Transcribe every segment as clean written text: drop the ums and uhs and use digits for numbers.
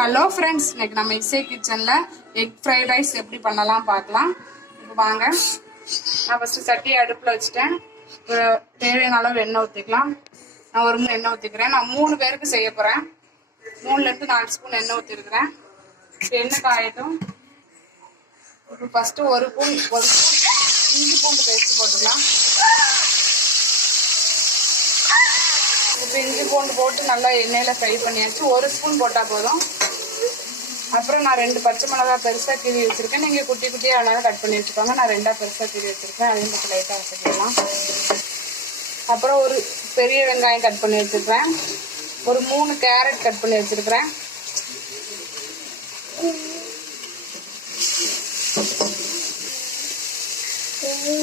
Hello friends, இன்னைக்கு நம்ம இசை கிச்சன்ல எக் ஃப்ரைட் ரைஸ் எப்படி பண்ணலாம் பார்க்கலாம். இப்போ வாங்க. நான் ஃபர்ஸ்ட் சட்டியை அடுப்பில் வச்சுட்டேன். ஒரு தேவையான அளவு எண்ணெய் ஊற்றிக்கலாம். நான் ஒரு எண்ணெய் ஊற்றிக்கிறேன். நான் 3 பேருக்கு செய்ய போகிறேன். 3லேருந்து 4 ஸ்பூன் எண்ணெய் ஊற்றிருக்கிறேன். எண்ணெய் காயட்டும். இப்போ ஃபர்ஸ்ட் ஒரு ஸ்பூன் இஞ்சி பூண்டு பேஸ்ட் போட்டுக்கலாம். இப்போ இஞ்சி பூண்டு போட்டு நல்லா எண்ணெயில் ஃப்ரை பண்ணியாச்சு. 1 ஸ்பூன் போட்டால் போதும். அப்புறம் நான் 2 பச்சை மிளகாய் பெருசாக கீறி வச்சுருக்கேன். நீங்கள் குட்டி குட்டியாக வேணாலும் கட் பண்ணி வச்சுக்கோங்க. நான் 2 பெருசாக கீறி வச்சுருக்கேன். அதையும் மட்டும் லைட்டாக வச்சுக்கலாம். அப்புறம் ஒரு பெரிய வெங்காயம் கட் பண்ணி வச்சுருக்கேன். ஒரு 3 கேரட் கட் பண்ணி வச்சுருக்கிறேன்.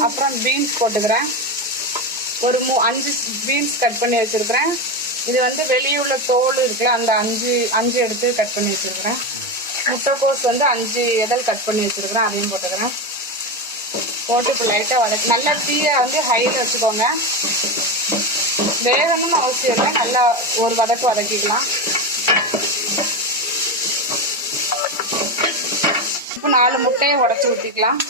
அப்புறம் பீன்ஸ் போட்டுக்கிறேன். ஒரு 5 பீன்ஸ் கட் பண்ணி வச்சுருக்கிறேன். இது வந்து வெளியே உள்ள தோல் இருக்குல்ல, அந்த 5 எடுத்து கட் பண்ணி வச்சுருக்கிறேன். முட்டைக்கோஸ் வந்து 5 இதழ் கட் பண்ணி வச்சுருக்கிறேன். அதையும் போட்டுக்கிறேன். போட்டு இப்போ லைட்டாக வதக்கி நல்லா தீயை வந்து ஹையில் வச்சுக்கோங்க. வேகணும்னு அவசியம் இல்லை. நல்லா ஒரு வதக்கிக்கலாம். இப்போ 4 முட்டையை உடச்சி ஊற்றிக்கலாம்.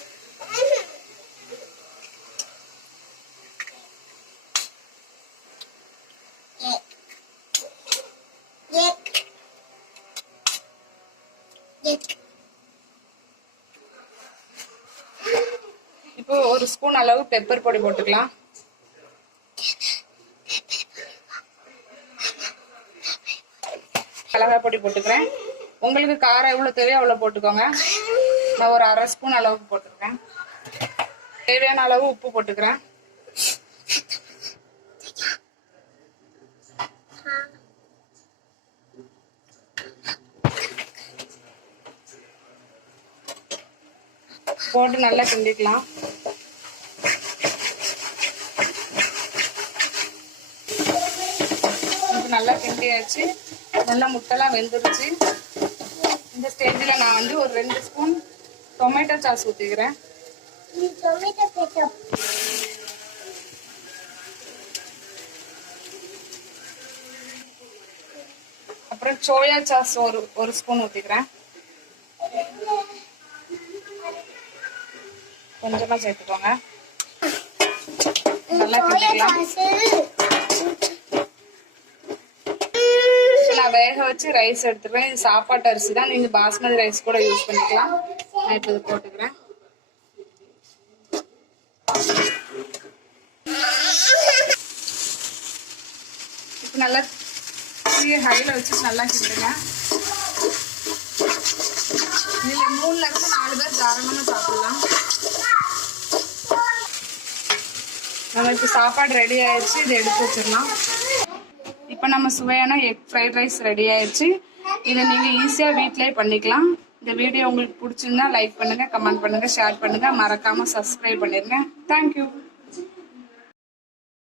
இப்போ ஒரு ஸ்பூன் அளவு பெப்பர் பொடி போட்டுக்கலாம். மிளகாய் பொடி போட்டுக்கிறேன். உங்களுக்கு காரம் எவ்வளவு தேவையோ அவ்வளவு போட்டுக்கோங்க. நான் ஒரு 1/2 ஸ்பூன் அளவுக்கு போட்டுக்கிறேன். தேவையான அளவு உப்பு போட்டுக்கிறேன். போட்டு நல்லா கிண்டிக்கலாம். நல்லா கிண்டியாச்சு. நல்லா முட்டைலாம் வெந்துருச்சு. இந்த ஸ்டேஜில் நான் வந்து ஒரு 2 ஸ்பூன் டொமேட்டோ சாஸ் ஊற்றிக்கிறேன். அப்புறம் சோயா சாஸ் ஒரு ஸ்பூன் ஊற்றிக்கிறேன். கொஞ்சமா சேர்த்துக்கோங்க. நல்லா கிண்டிக்கலாம். நான் வேக வச்சு ரைஸ் எடுத்துக்கிறேன். இது சாப்பாட்டு அரிசி தான். நீங்க பாஸ்மதி ரைஸ் கூட யூஸ் பண்ணிக்கலாம். நான் இப்போ இது போட்டுக்கிறேன். இப்போ நல்லா ஹைல வச்சு நல்லா கிண்டுங்க. இதுல 3லேருந்து 4 பேர் தாராளமா சாப்பிடலாம். நமக்கு சாப்பாடு ரெடி ஆயிடுச்சு. இதை எடுத்து வச்சிடலாம். இப்போ நம்ம சுவையான எக் ஃப்ரைட் ரைஸ் ரெடி ஆயிடுச்சு. இதை நீங்கள் ஈஸியாக வீட்டிலே பண்ணிக்கலாம். இந்த வீடியோ உங்களுக்கு பிடிச்சிருந்தா லைக் பண்ணுங்கள், கமெண்ட் பண்ணுங்கள், ஷேர் பண்ணுங்கள். மறக்காமல் சப்ஸ்கிரைப் பண்ணிடுங்க. தேங்க்யூ.